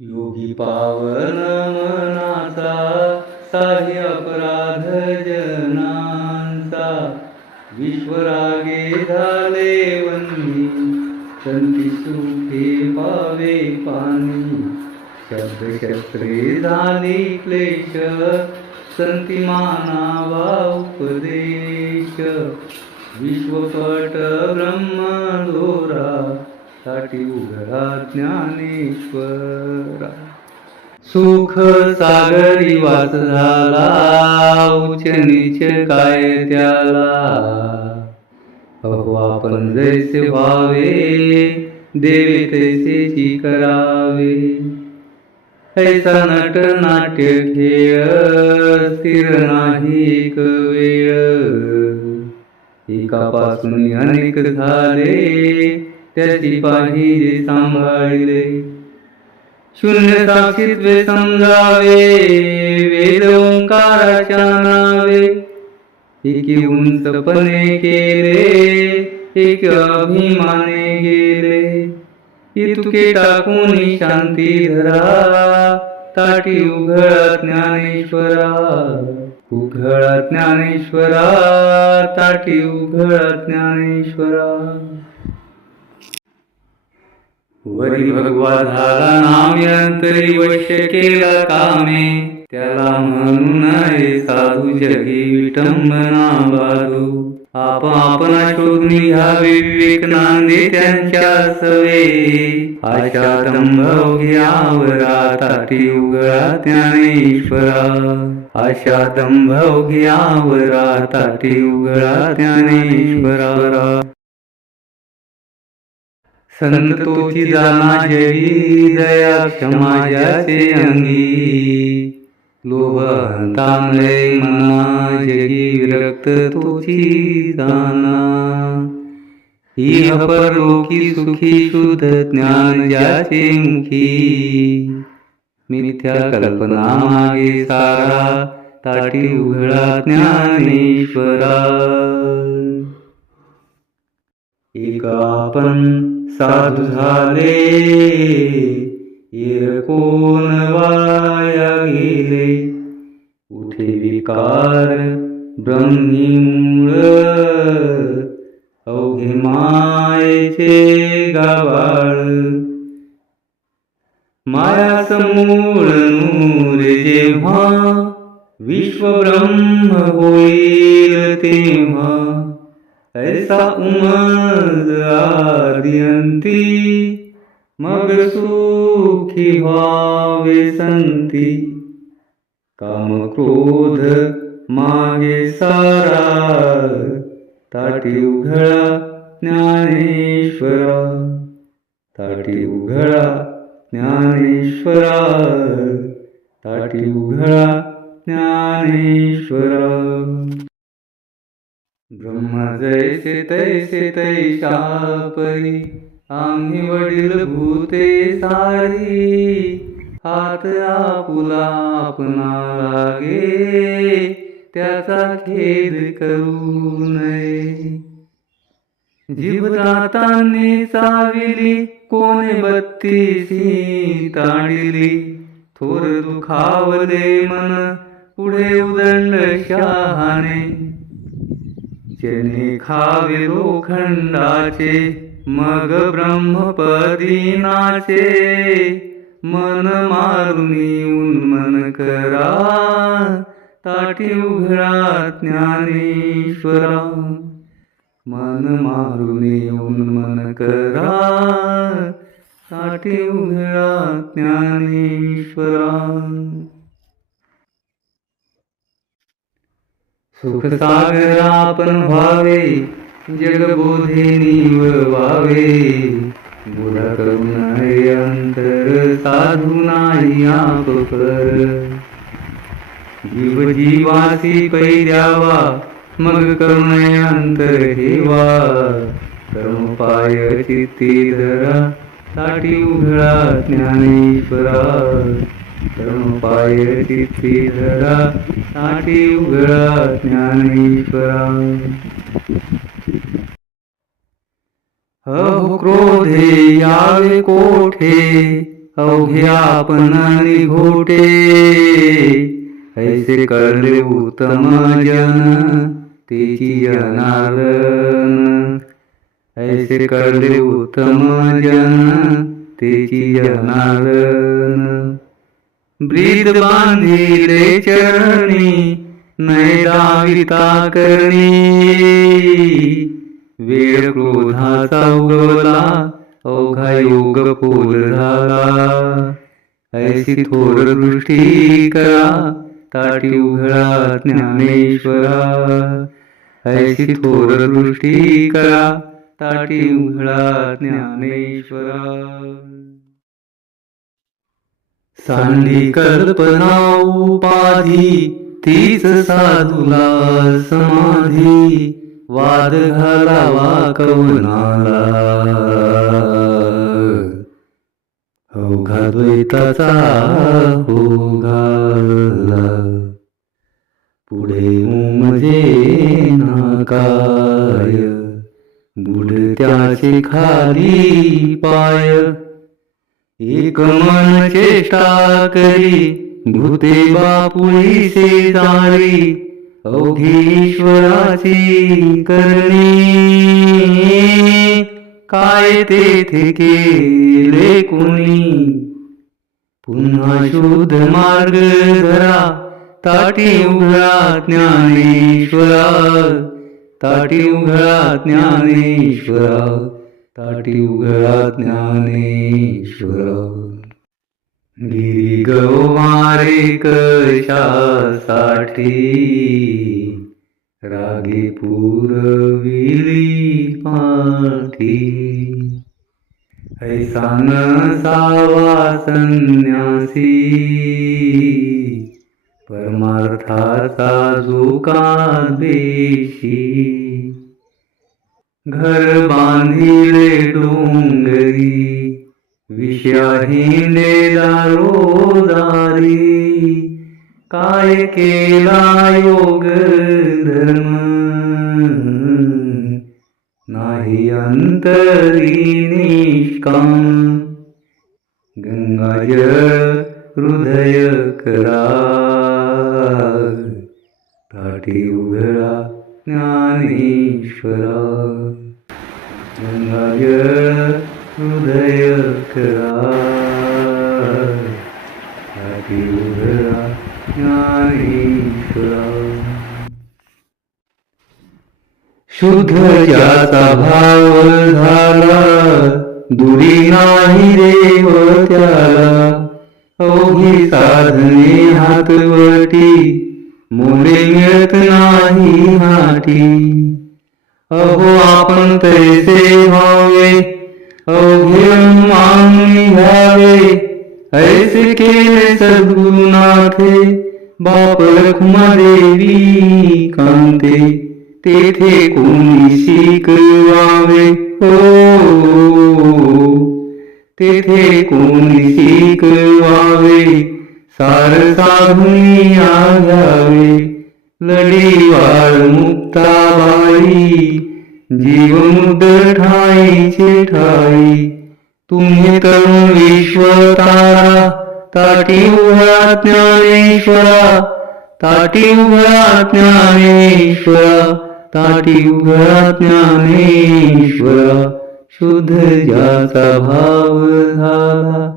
योगी पावन मनाचा साही अपराध जनांचा विश्वरागे झाले वन्नी संती सुखे पावे पाणी शब्दशस्त्रे झाली क्लेश संती मानावा उपदेश विश्वपट ब्रह्मदोरा साठी उघडा ज्ञानेश्वरा सुख सागरी वास झाला उच्च नीच काय त्याला अहो आपण जैसे व्हावे देवे तैसेची करावे ऐसा नट नाट्य खेळ स्थिर नाही एक वेळ एकापासून अनेक झाले त्याची पाहिजे सांभाळले शून्य साक्षीत्वे समजावे वेद ओंकाराच्या नावे एकी उंचपणे केले एक अभिमाने गेले इतके टाकून शांती धरा ताटी उघडा ज्ञानेश्वरा उघडा ज्ञानेश्वरा ताटी उघडा ज्ञानेश्वरा वरी भगवा झाला नाम्यंतरी वश्य केला कामे त्याला म्हणून साधू जगी विटंबना बाजू आपणा शोधून घ्यावे विवेक नांदे त्यांच्या सवे आशा दंभव घ्यावरा ताटी उघडा ज्ञानेश्वरा आशा दंभव घ्यावरा ताटी उघडा ज्ञानेश्वरा संतोची जाना जगी दया क्षमा ज्याचे अंगी लोभ तांगळे मना जगी विरक्त तोची जाना इह परलोकी सुखी शुद्ध ज्ञान ज्याचे मुखी मिथ्या कल्पना मागे सारा ताटी उघडा ज्ञानेश्वरा एक आपण साधू झाले कोण वाया गेले उठे विकार ब्रह्मी मूळ अवघे मायेचे गावाळ माया समूळ नूर जेव्हा विश्व ब्रह्म होईल तेव्हा ऐसा उमज आद्यंती मग सुखी व्हावे संती काम क्रोध मागे सारा ताटी उघडा ज्ञानेश्वरा ताटी उघडा ज्ञानेश्वरा ताटी उघडा ज्ञानेश्वरा ब्रह्म जैसे तैशा परी आम्ही वडील भूते सारी हात आपुला आपणा लागे त्याचा खेद करू नये जीभ दातांनी चाविली कोणे बत्तीसी ताडिली थोर दुखावले मन पुढे उदंड शहाणे जने खावे लोखंडाचे मग ब्रह्मपदी नाचे मन मारुनी उन्मन करा ताटी उघडा ज्ञानेश्वरा मन मारुनी उन्मन करा ताटी उघडा ज्ञानेश्वरा सुख सागर आपण व्हावे जगबोधेनी व्हावे बुध करून अंतर साधू नाही आप कर जीव जीवासी पैद्यावा मग करून अंतर हेवा कर्म पाय चित्ती धरा ताटी उघडा ज्ञानेश्वरा कर्मपाय चित्ती धरा ताटी उघडा ज्ञानेश्वरा अहो क्रोधे यावे कोठे अवघे आपण घोटे ऐसे कळले उत्तम जन तेची जनार्दन ऐसे कळले उत्तम जन तेची जनार्दन ब्रीद बांधिले चरणी नैराविता करणी वेळ क्रोधाचा उगवला अवघा योग फोल झाला ऐसी थोर दृष्टी करा ताटी उघडा ज्ञानेश्वरा ऐसी थोर दृष्टी करा ताटी उघडा ज्ञानेश्वरा सांडी कल्पना उपाधी तीच साधूला समाधी वाद घालावा कवनाला अवघा द्वैताचा हो घाला पुढे उमजे ना काय बुडत्याचे खाली पाय एक मन चेष्टा करी भूते बापुळी शेजारी अवघी ईश्वराची करणी काय तेथे केले कोणी पुन्हा शुद्ध मार्ग धरा ताटी उघडा ज्ञानेश्वरा ताटी उघडा ज्ञानेश्वरा ताटी उघडा ज्ञानेश्वरा गिरी गवारे कशासाठी रागे पुरविली पाठी ऐसा नसावा संन्यासी परमार्थाचा झोका देशी घर बांधिले डोंगरी विषयाहीने दारोदारी काय केला योग धर्म नाही अंतरी निष्काम गंगाजळ हृदय करा ताटी उघडा ज्ञानेश्वरा गंगाजळ हृदय करा ताटी उघडा ज्ञानेश्वरा शुद्ध ज्याचा भाव झाला दुरी नाही देव त्याला अवघी साधने हातवटी मोले मिळत नाही हाटी अहो आपण तैसे व्हावे अवघे मागणी घ्यावे ऐसे केले सद्गुरुनाथे बाप रखुमादेवी कांते तेथे कोणी शिकवावे हो तेथे कोणी शिकवावे सार साधुनी घ्यावे लढीवाळ मुक्ताबाई जीवमुद्र ठाईचे ठाई तुम्ही तरुण विश्वतारा ताटी उघडा ज्ञानेश्वरा ताटी उघडा ज्ञानेश्वरा ताटी उघडा ज्ञानेश्वरा शुद्ध ज्याचा भाव झाला